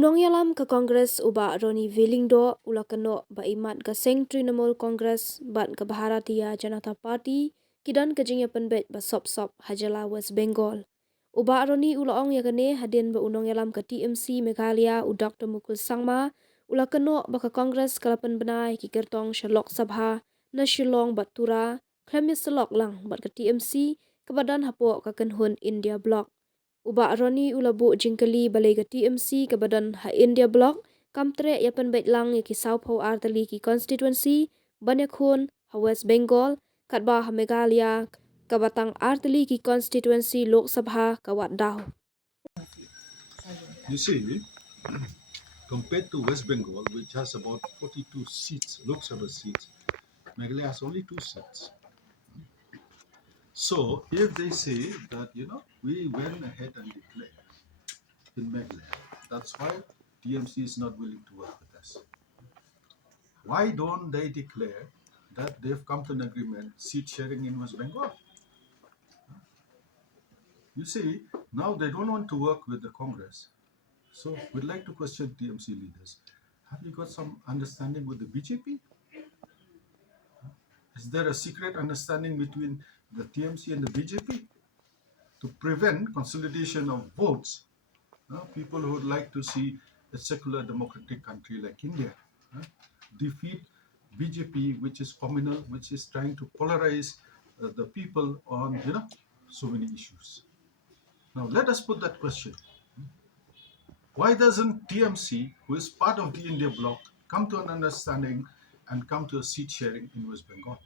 Unong yalam ka Congress uba Ronnie Velingdo ulakano ba Imat ka Seng Trinamool Congress ban ka Bharatiya Janata Party kidan ka jingya penbet ba sop Hajala West Bengal. Uba Ronnie ulaong yakane hadin ba unong yalam ka TMC Meghalaya u Dr. Mukul Sangma ulakano ba ka Congress kalapan benai ki kertong Shalok Sabha na Shillong Batura klemis selok lang bat ka TMC ke badan hapo ka kenhun India Block. Uba Ronnie ulabu jingkali balai ke TMC ke badan ha India Block kamtre yapan bait lang ki South Ho Artali ki constituency banyakhun ha West Bengal katba ha Meghalaya ke batang Artali ki constituency Lok Sabha kawat dah. You see, compared to West Bengal, which has about 42 seats, Lok Sabha seats, Meghalaya has only 2 seats. So if they say that, we went ahead and declared in Meghalaya, that's why TMC is not willing to work with us. Why don't they declare that they've come to an agreement, seat sharing in West Bengal? You see, now they don't want to work with the Congress. So we'd like to question TMC leaders. Have you got some understanding with the BJP? Is there a secret understanding between the TMC and the BJP to prevent consolidation of votes? People who would like to see a secular democratic country like India defeat BJP, which is communal, which is trying to polarize the people on so many issues. Now let us put that question. Why doesn't TMC, who is part of the India bloc, come to an understanding and come to a seat sharing in West Bengal?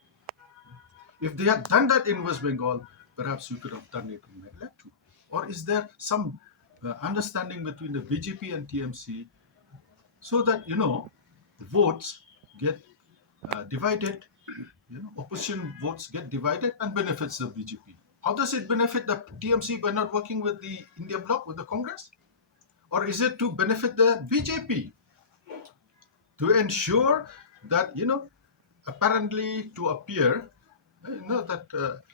If they had done that in West Bengal, perhaps we could have done it in Meghalaya too. Or is there some understanding between the BJP and TMC so that the votes get divided, opposition votes get divided and benefits the BJP? How does it benefit the TMC by not working with the India bloc, with the Congress? Or is it to benefit the BJP to ensure that apparently to appear that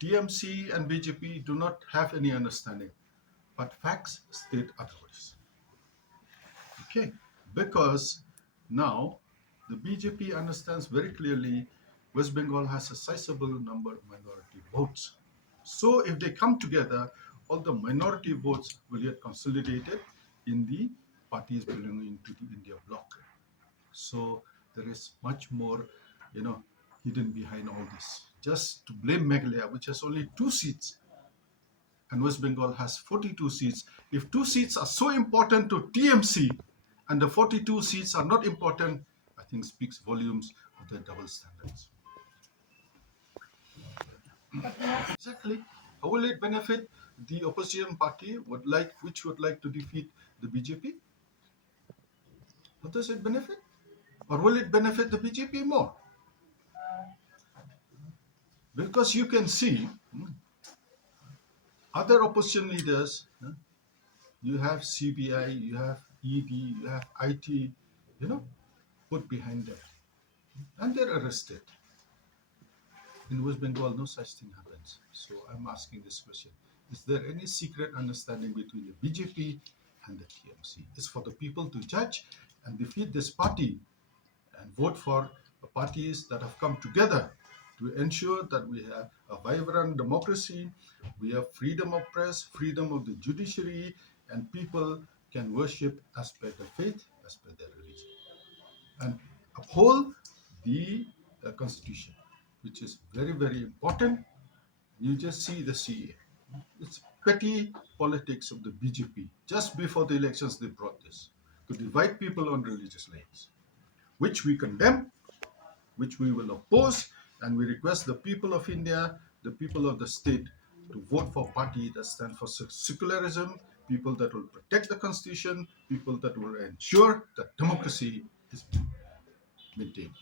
TMC and BJP do not have any understanding, but facts state otherwise. Okay, because now the BJP understands very clearly West Bengal has a sizable number of minority votes. So if they come together, all the minority votes will get consolidated in the parties belonging to the India bloc. So there is much more, hidden behind all this. Just to blame Meghalaya, which has only 2 seats, and West Bengal has 42 seats. If 2 seats are so important to TMC, and the 42 seats are not important, I think speaks volumes of their double standards. Exactly. How will it benefit the opposition party which would like to defeat the BJP? What does it benefit? Or will it benefit the BJP more? Because you can see other opposition leaders, you have CBI, you have ED, you have IT, put behind them. And they're arrested. In West Bengal, no such thing happens. So I'm asking this question. Is there any secret understanding between the BJP and the TMC? It's for the people to judge and defeat this party and vote for parties that have come together to ensure that we have a vibrant democracy, we have freedom of press, freedom of the judiciary, and people can worship as per their faith, as per their religion, and uphold the constitution, which is very, very important. You just see the CA. It's petty politics of the BJP. Just before the elections, they brought this to divide people on religious lines, which we condemn, which we will oppose, and we request the people of India, the people of the state, to vote for party that stand for secularism, people that will protect the constitution, people that will ensure that democracy is maintained.